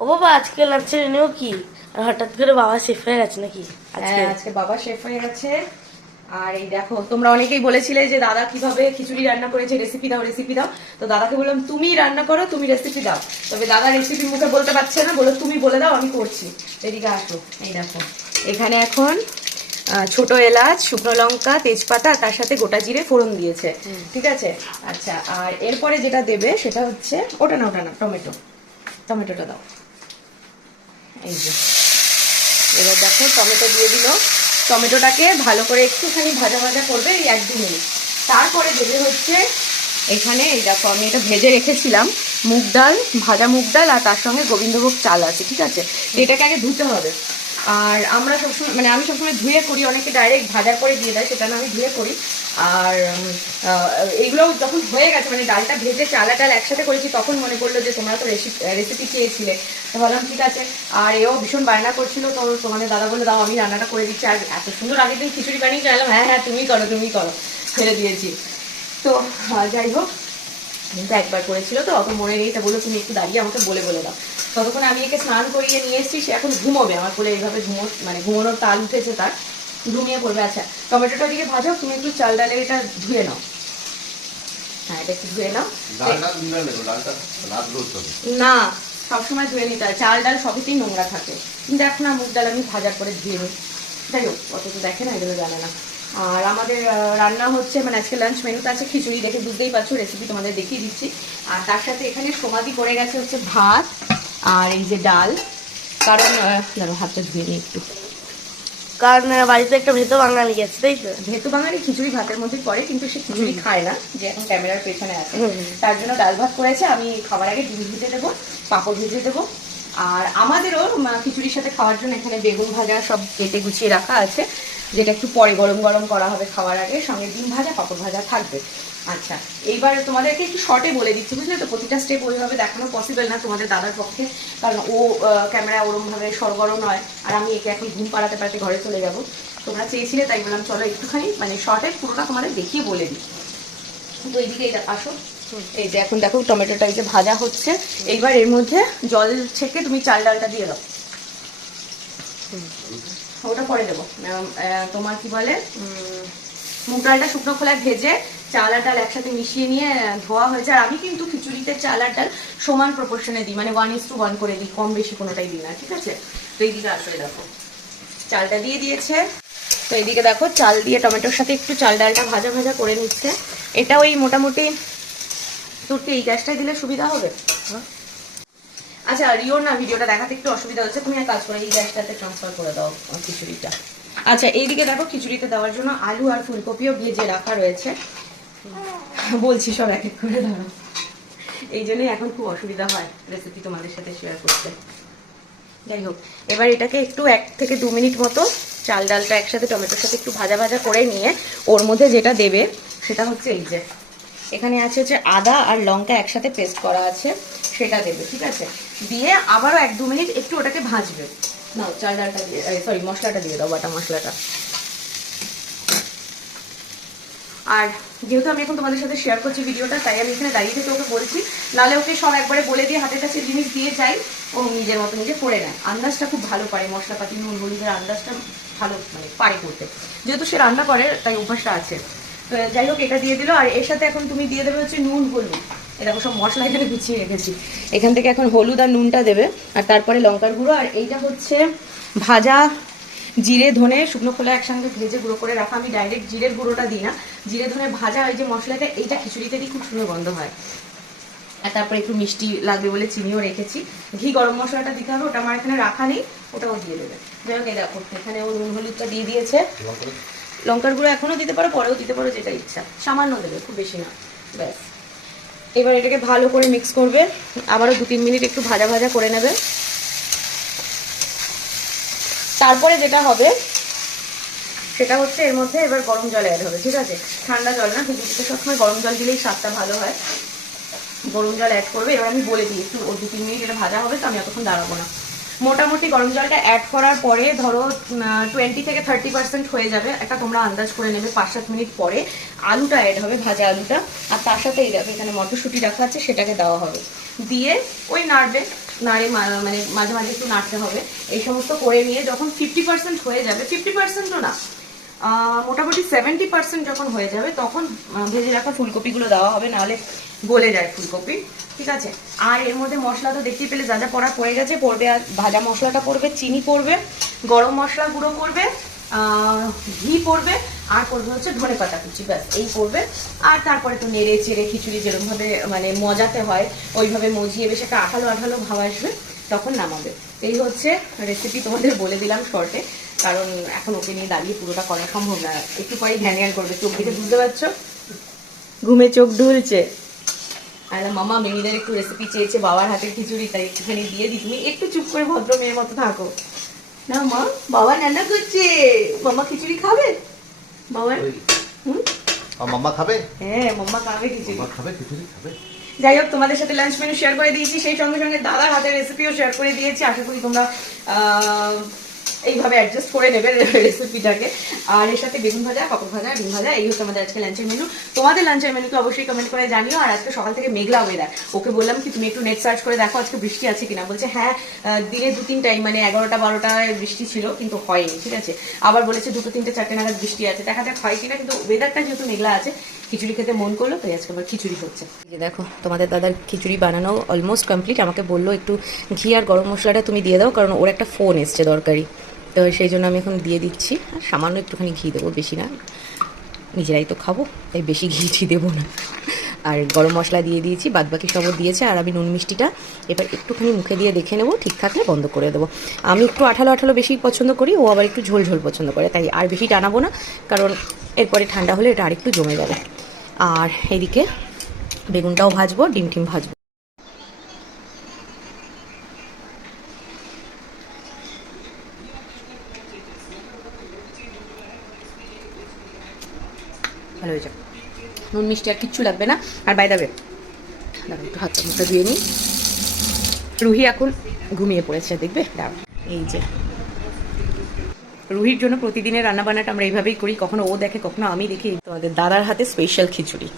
ও বাবা, আজকে লাঞ্চের মেনু কি? আর হঠাৎ করে বাবা শেফ হয়ে গেছে নাকি আজকে? হ্যাঁ, আজকে বাবা শেফ হয়ে গেছে। আর এই দেখো, তোমরা অনেকেই বলেছিলে যে দাদা কিভাবে খিচুড়ি রান্না করেছে, রেসিপি দাও রেসিপি দাও। তো দাদাকে বললাম তুমি রান্না করো, তুমি রেসিপি দাও। তবে দাদা রেসিপি মুখে বলতে পারছে না, বলো তুমি বলে দাও, আমি করছি। এদিকে আসো, এই দেখো এখানে এখন ছোট এলাচ, শুকনো লঙ্কা, তেজপাতা, তার সাথে গোটা জিরে ফোড়ন দিয়েছে। ঠিক আছে। আচ্ছা, আর এরপরে যেটা দেবে সেটা হচ্ছে ওটা না টমেটো, টমেটোটা দাও। এই যে এবার দেখো টমেটো দিয়ে দিল। টমেটোটাকে ভালো করে একটুখানি ভাজা ভাজা করবে, এই 1-2 মিনিট। তারপরে দেবে হচ্ছে এখানে, এই দেখো আমি এটা ভেজে রেখেছিলাম মুগ ডাল, ভাজা মুগ ডাল, আর তার সঙ্গে গোবিন্দভোগ চাল আছে। ঠিক আছে, তো এটাকে আগে ধুতে হবে। আর আমরা সবসময় আমি সবসময় ধুয়ে করি, অনেকে ডাইরেক্ট ভাজার পরে দিয়ে দেয়, সেটা না, আমি ধুয়ে করি। আর এইগুলো যখন হয়ে গেছে, মানে ডালটা ভেজে চালা ডাল একসাথে করেছি, তখন মনে পড়লো যে তোমরা তো রেসিপি চেয়েছিলে। তো ভাবলাম ঠিক আছে। আর এও ভীষণ বায়না করছিল, তো তোমাদের দাদা বলে দাও আমি রান্নাটা করে দিচ্ছি। আর এত সুন্দর আগের দিন খিচুড়ি বানিয়ে চাইলাম, হ্যাঁ হ্যাঁ তুমি করো, ছেড়ে দিয়েছি। তো যাই হোক, কিন্তু একবার করেছিল তো অত মনে নেই। তা বললো তুমি একটু দাঁড়িয়ে আমাকে বলে দাও। ততক্ষণ আমি একে স্নান করিয়ে নিয়ে এসেছি, সে এখন ঘুমোবে আমার কোলে। এইভাবে ঘুমোনোর তাল উঠেছে তার, ঘুমিয়ে পড়বে। আচ্ছা, টমেটোটা দিকে ভাজো, তুমি একটু চাল ডালের এটা ধুয়ে নাও। হ্যাঁ, এটা একটু ধুয়ে নাও। না, সবসময় ধুয়ে নিতে হয়, চাল ডাল সবইতেই নোংরা থাকে। কিন্তু এখন মুগ ডাল আমি ভাজার পরে ধুয়ে নিই। যাই হোক, অত তো দেখে না, এগুলো জানে না। আর আমাদের রান্না হচ্ছে, মানে আজকে লাঞ্চ মেনুতে আছে খিচুড়ি, দেখে বুঝতেই পারছো, রেসিপি তোমাদের দেখিয়ে দিচ্ছি। আর তার সাথে এখানে সমাধি করে গেছে হচ্ছে ভাত আর এই যে ডাল। কারণ ধরো হাতটা ধুয়ে নিই একটু। কারণ বাড়িতে একটা ভেতো বাঙালি গেছে, তাই তো? ভেতু বাঙালি খিচুড়ি ভাতের মধ্যে পড়ে, কিন্তু সে খিচুড়ি খায় না, যে এখন ক্যামেরার পেছনে আছে। তার জন্য ডাল ভাত করেছে। আমি খাবার আগে ডিম ভেজে দেবো, পাঁপড় ভেজে দেবো। আর আমাদেরও খিচুড়ির সাথে খাওয়ার জন্য এখানে বেগুন ভাজা সব কেটে গুছিয়ে রাখা আছে, যেটা একটু পরে গরম গরম করা হবে খাওয়ার আগে। সঙ্গে ডিম ভাজা, পাঁপড় ভাজা থাকবে। আচ্ছা, এইবার তোমাদেরকে একটু শর্টে বলে দিচ্ছি, বুঝলে তো? প্রতিটা স্টেপ ওইভাবে দেখানো পসিবল না তোমাদের দাদার পক্ষে, কারণ ও ক্যামেরা ওরমভাবে সরগরম নয়। আর আমি একে এখন ঘুম পাড়াতে পাড়াতে ঘরে চলে যাব। তোমরা চেয়েছিলে, তাই বললাম চলো একটুখানি মানে শর্টে পুরোটা তোমাদের দেখিয়ে বলে দিই। তো এইদিকে আসো, এই যে এখন দেখো টমেটোটা এই যে ভাজা হচ্ছে। এইবার এর মধ্যে জল ছেঁকে তুমি চাল ডালটা দিয়ে দাও। ওটা পরে দেবো। তোমার কি বলে, মুগ ডালটা শুকনো খোলায় ভেজে চাল আর ডাল একসাথে মিশিয়ে নিয়ে ধোয়া হয়েছে। আর আমি কিন্তু খিচুড়িতে চাল আর ডাল সমান প্রপোর্শনে দিই, মানে 1:1 করে দিই, কম বেশি কোনোটাই দিই না। ঠিক আছে, তো এইদিকে আসলে দেখো চালটা দিয়ে দিয়েছে। তো এইদিকে দেখো চাল দিয়ে টমেটোর সাথে একটু চাল ডালটা ভাজা ভাজা করে নিচ্ছে। এটা ওই মোটামুটি তোর কি এই গ্যাসটাই দিলে সুবিধা হবে? আচ্ছা, রিওর না ভিডিওটা দেখাতে একটু অসুবিধা হচ্ছে, তুমি এক কাজ করো, এই গ্যাসটাতে ট্রান্সফার করে দাও খিচুড়িটা। আচ্ছা, এইদিকে দেখো খিচুড়িতে দেওয়ার জন্য আলু আর ফুলকপিও ভেজে রাখা রয়েছে। বলছি সব এক এক করে ধরো, এই জন্যই এখন খুব অসুবিধা হয় রেসিপি তোমাদের সাথে শেয়ার করতে। যাই হোক, এবার এটাকে একটু 1 থেকে 2 মিনিট মতো চাল ডালটা একসাথে টমেটোর সাথে একটু ভাজা ভাজা করে নিয়ে ওর মধ্যে যেটা দেবে সেটা হচ্ছে এই যে এখানে আছে হচ্ছে আদা আর লঙ্কা একসাথে পেস্ট করা আছে, সেটা দেবে। ঠিক আছে, দিয়ে আবারও 1-2 মিনিট একটু ওটাকে ভাজবে। নাও চাল ডালটা দিয়ে, সরি মশলাটা দিয়ে দাও, বাটা মশলাটা। আর যেহেতু আমি এখন তোমাদের সাথে শেয়ার করছি ভিডিওটা, তাই আমি এখানে দাঁড়িয়ে থেকে ওকে বলছি, নাহলে ওকে সব একবারে বলে দিয়ে হাতের কাছে জিনিস দিয়ে যাই, ও নিজের মতো নিজে করে নেয়। আন্দাজটা খুব ভালো পারে, মশলাপাতি নুন হলুদের আন্দাজটা ভালো মানে পারে করতে, যেহেতু সে রান্না করে তাই অভ্যাসটা আছে। তো যাই হোক, এটা দিয়ে দিল। আর এর সাথে এখন তুমি দিয়ে দেবে হচ্ছে নুন হলুদ। এ দেখো সব মশলা এখানে গুছিয়ে রেখেছি, এখান থেকে এখন হলুদ আর নুনটা দেবে। আর তারপরে লঙ্কার গুঁড়ো, আর এইটা হচ্ছে ভাজা জিরে ধনে শুকনো খোলা একসঙ্গে ভেজে গুঁড়ো করে রাখা। আমি ডাইরেক্ট জিরের গুঁড়োটা দিই না, জিরে ধনে ভাজা এই যে মশলাটা, এইটা খিচুড়িতে দিই, খুব সুন্দর গন্ধ হয়। আর তারপরে একটু মিষ্টি লাগবে বলে চিনিও রেখেছি। ঘি গরম মশলাটা দিতে হবে, ওটা আমার এখানে রাখা নেই, ওটাও দিয়ে দেবে। যাই হোক, এই দেখো এখানে ও নুন হলুদটা দিয়ে দিয়েছে। লঙ্কার গুঁড়ো এখনও দিতে পারো, পরেও দিতে পারো, যেটা ইচ্ছা, সামান্য দেবে, খুব বেশি না, ব্যাস। এবার এটাকে ভালো করে মিক্স করবে, আবারও 2-3 মিনিট একটু ভাজা ভাজা করে নেবে। তারপরে যেটা হবে সেটা হচ্ছে এর মধ্যে এবার গরম জল অ্যাড হবে। ঠিক আছে, ঠান্ডা জল না, খিচুড়িতে সবসময় গরম জল দিলেই স্বাদটা ভালো হয়। গরম জল অ্যাড করবে। এবার আমি বলে দিই একটু 2-3 মিনিট এটা ভাজা হবে, তো আমি এতক্ষণ দাঁড়াবো না। মোটামুটি গরম জলটা অ্যাড করার পরে ধরো 20 থেকে 30% হয়ে যাবে, একটা তোমরা আন্দাজ করে নেবে। 5-7 মিনিট পরে আলুটা অ্যাড হবে, ভাজা আলুটা। আর তার সাথে এই দেখো এখানে মটরশুঁটি রাখা আছে, সেটাকে দেওয়া হবে, দিয়ে ওই নাড়বে। মানে মাঝে মাঝে একটু নাড়তে হবে। এই সমস্ত করে নিয়ে যখন 50% হয়ে যাবে, 50%ও না, মোটামুটি 70% যখন হয়ে যাবে তখন ভেজে রাখা ফুলকপিগুলো দেওয়া হবে, নাহলে গলে যায় ফুলকপি, ঠিক আছে। আর এর মধ্যে মশলা তো দেখতেই পেলে, যা যা পড়ে গেছে পড়বে। আর ভাজা মশলাটা পড়বে, চিনি পড়বে, গরম মশলা গুঁড়ো পড়বে, ঘি পড়বে, আর পড়বে হচ্ছে ধনেপাতা কুচি, ব্যাস এই পড়বে। আর তারপরে তো নেড়ে চেড়ে খিচুড়ি যেরকম ভাবে মানে মজাতে হয় ওইভাবে মজিয়ে বেশ একটা আঠালো আঠালো ভাব আসবে, তখন নামাবে। এই হচ্ছে রেসিপি, তোমাদের বলে দিলাম শর্টে, কারণ এখন ওকে নিয়ে দাঁড়িয়ে পুরোটা করা সম্ভব না। একটু পরে ঘ্যান ঘ্যান করবে, চোখ দেখে বুঝতে পারছো, ঘুমে চোখ ঢুলছে। আর মামা মেয়েদের একটু রেসিপি চেয়েছে বাবার হাতের খিচুড়ি, তাই একটুখানি দিয়ে দিই। তুমি একটু চুপ করে ভদ্র মেয়ের মতো থাকো না। মা, বাবা রান্না করছে, মামা খিচুড়ি খাবে। বাবা মাম্মা খাবে? হ্যাঁ, মাম্মা খাবে খিচুড়ি। খাবে খিচুড়ি খাবে। যাই হোক, তোমাদের সাথে লাঞ্চ মেনু শেয়ার করে দিয়েছি, সেই সঙ্গে সঙ্গে দাদার হাতের রেসিপিও শেয়ার করে দিয়েছি। আশা করি তোমরা এইভাবে অ্যাডজাস্ট করে নেবে রেসিপিটাকে। আর এর সাথে বেগুন ভাজা, পাপড় ভাজা, ডিম ভাজা, এই হচ্ছে আমাদের আজকে লাঞ্চের মেনু। তোমাদের লাঞ্চের মেনুকে অবশ্যই কমেন্ট করে জানিও। আর আজকে সকাল থেকে মেঘলা ওয়েদার, ওকে বললাম কি তুমি একটু নেট সার্চ করে দেখো আজকে বৃষ্টি আছে কিনা। বলছে হ্যাঁ, দিনে 2-3 টাইম মানে 11টা 12টায় বৃষ্টি ছিল, কিন্তু হয়নি, ঠিক আছে। আবার বলেছে 2, 3, 4 নাগাদ বৃষ্টি আছে, দেখা যাক হয় কিনা। কিন্তু ওয়েদারটা যেহেতু মেঘলা আছে, খিচুড়ি খেতে মন করলো, তাই আজকে আবার খিচুড়ি হচ্ছে। এই যে দেখো, তোমাদের দাদার খিচুড়ি বানানো অলমোস্ট কমপ্লিট। আমাকে বললো একটু ঘি আর গরম মশলাটা তুমি দিয়ে দাও, কারণ ওর একটা ফোন এসছে দরকারি, তো সেই জন্য আমি এখন দিয়ে দিচ্ছি। আর সামান্য একটুখানি ঘি দেবো, বেশি না, নিজেরাই তো খাবো তাই বেশি ঘি দেবো না। আর গরম মশলা দিয়ে দিয়েছি, বাদবাকি সবও দিয়েছে। আর আমি নুন মিষ্টিটা এবার একটুখানি মুখে দিয়ে দেখে নেবো, ঠিক থাকলে বন্ধ করে দেবো। আমি একটু আঠালো আঠালো বেশি পছন্দ করি, ও আবার একটু ঝোল ঝোল পছন্দ করে, তাই আর বেশি টানাবো না, কারণ এরপরে ঠান্ডা হলে এটা আরেকটু জমে যাবে। আর এদিকে বেগুনটাও ভাজবো, ডিম টিম ভাজবো। ভালো হয়ে যাবে, নুন মিষ্টি আর কিচ্ছু লাগবে না। আর বাই দেবে, একটু হাতটা মুখটা দিয়ে নিই। রুহি এখন ঘুমিয়ে পড়েছে, দেখবে দাঁড়াও। এই যে রুহির জন্য প্রতিদিনের রান্নাবান্নাটা আমরা এইভাবেই করি, কখনো ও দেখে কখনো আমি দেখি। তোমাদের দাদার হাতে স্পেশাল খিচুড়ি।